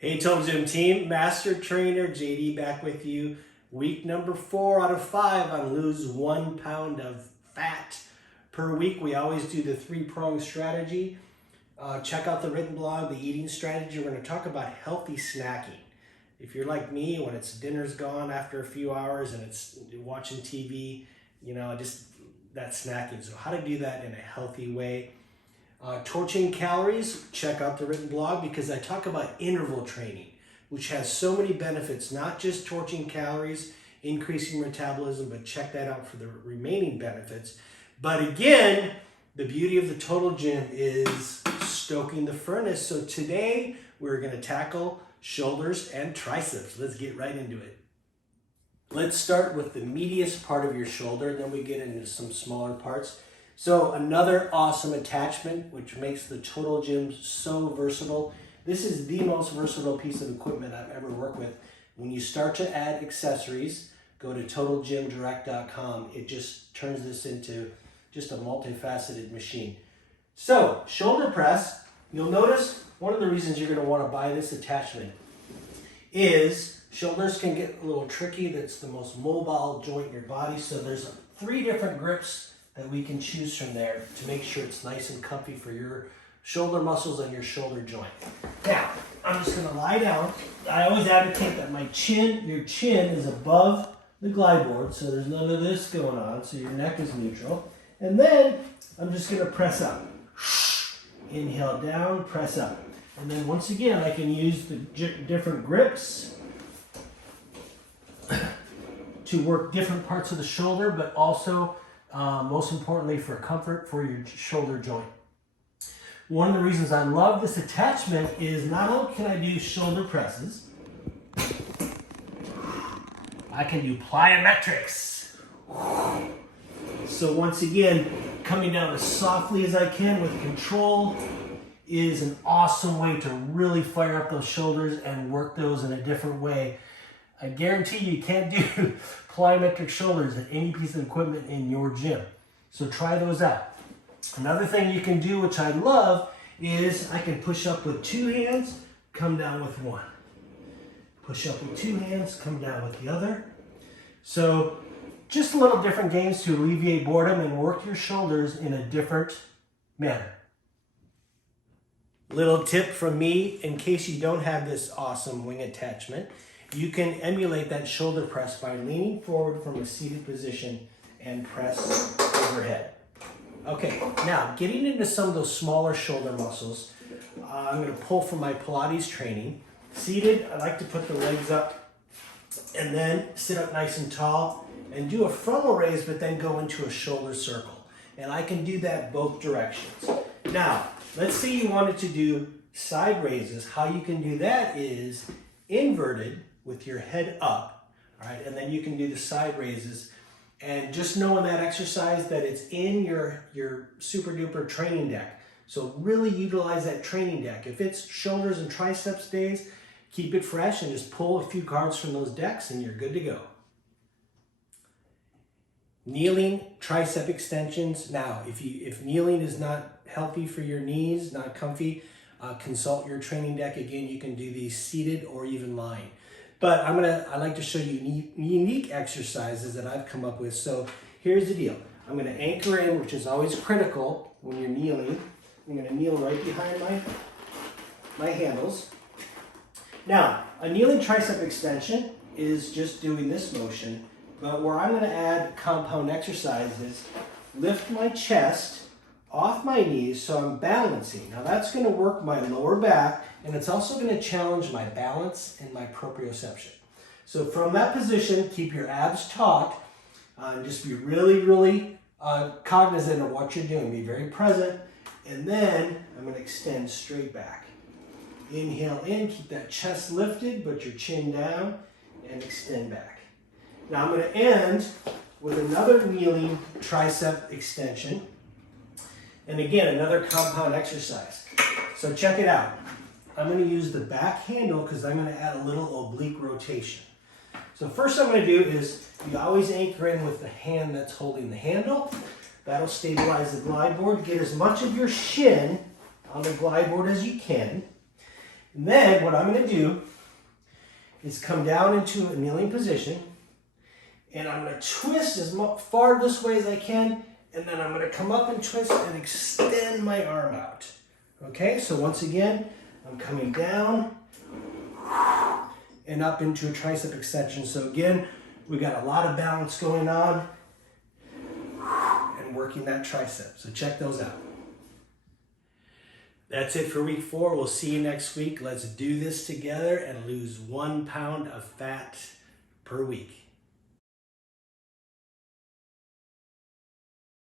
Hey Total Gym team, Master Trainer JD back with you. Week number 4 out of 5 on lose 1 pound of fat per week. We always do the 3-pronged strategy. Check out the written blog, the eating strategy. We're going to talk about healthy snacking. If you're like me, when it's dinner's gone after a few hours and it's watching TV, just that snacking. So how to do that in a healthy way. Torching calories, check out the written blog because I talk about interval training, which has so many benefits, not just torching calories, increasing metabolism, but check that out for the remaining benefits. But again, the beauty of the Total Gym is stoking the furnace. So today we're going to tackle shoulders and triceps. Let's get right into it. Let's start with the meatiest part of your shoulder, then we get into some smaller parts. So another awesome attachment, which makes the Total Gym so versatile. This is the most versatile piece of equipment I've ever worked with. When you start to add accessories, go to TotalGymDirect.com. It just turns this into just a multifaceted machine. So shoulder press, you'll notice one of the reasons you're going to want to buy this attachment is shoulders can get a little tricky. That's the most mobile joint in your body. So there's 3 different grips that we can choose from there to make sure it's nice and comfy for your shoulder muscles and your shoulder joint. Now, I'm just gonna lie down. I always advocate that your chin is above the glide board, so there's none of this going on, so your neck is neutral. And then I'm just gonna press up. Inhale down, press up. And then once again, I can use the different grips to work different parts of the shoulder, but also most importantly for comfort for your shoulder joint. One of the reasons I love this attachment is not only can I do shoulder presses, I can do plyometrics. So once again, coming down as softly as I can with control is an awesome way to really fire up those shoulders and work those in a different way. I guarantee you can't do plyometric shoulders at any piece of equipment in your gym. So try those out. Another thing you can do, which I love, is I can push up with 2 hands, come down with 1. Push up with 2 hands, come down with the other. So just a little different games to alleviate boredom and work your shoulders in a different manner. Little tip from me, in case you don't have this awesome wing attachment, you can emulate that shoulder press by leaning forward from a seated position and press overhead. Okay, now getting into some of those smaller shoulder muscles, I'm going to pull from my Pilates training. Seated, I like to put the legs up and then sit up nice and tall and do a frontal raise, but then go into a shoulder circle. And I can do that both directions. Now, let's say you wanted to do side raises. How you can do that is inverted with your head up, all right, and then you can do the side raises. And just know in that exercise that it's in your super duper training deck. So really utilize that training deck. If it's shoulders and triceps days, keep it fresh and just pull a few cards from those decks and you're good to go. Kneeling tricep extensions. Now, if kneeling is not healthy for your knees, not comfy, consult your training deck. Again, you can do these seated or even lying. But I like to show you unique exercises that I've come up with. So here's the deal. I'm going to anchor in, which is always critical when you're kneeling. I'm going to kneel right behind my handles. Now, a kneeling tricep extension is just doing this motion. But where I'm going to add compound exercises, lift my chest off my knees so I'm balancing. Now that's going to work my lower back, and it's also going to challenge my balance and my proprioception. So from that position, keep your abs taut, and just be really, really cognizant of what you're doing. Be very present, and then I'm going to extend straight back. Inhale in, keep that chest lifted, put your chin down, and extend back. Now I'm going to end with another kneeling tricep extension. And again, another compound exercise. So check it out. I'm going to use the back handle because I'm going to add a little oblique rotation. So first I'm going to do is you always anchor in with the hand that's holding the handle. That'll stabilize the glide board. Get as much of your shin on the glide board as you can. And then what I'm going to do is come down into a kneeling position, and I'm going to twist as far this way as I can, and then I'm going to come up and twist and extend my arm out. Okay, so once again, I'm coming down and up into a tricep extension. So again, we got a lot of balance going on and working that tricep. So check those out. That's it for week 4. We'll see you next week. Let's do this together and lose 1 pound of fat per week.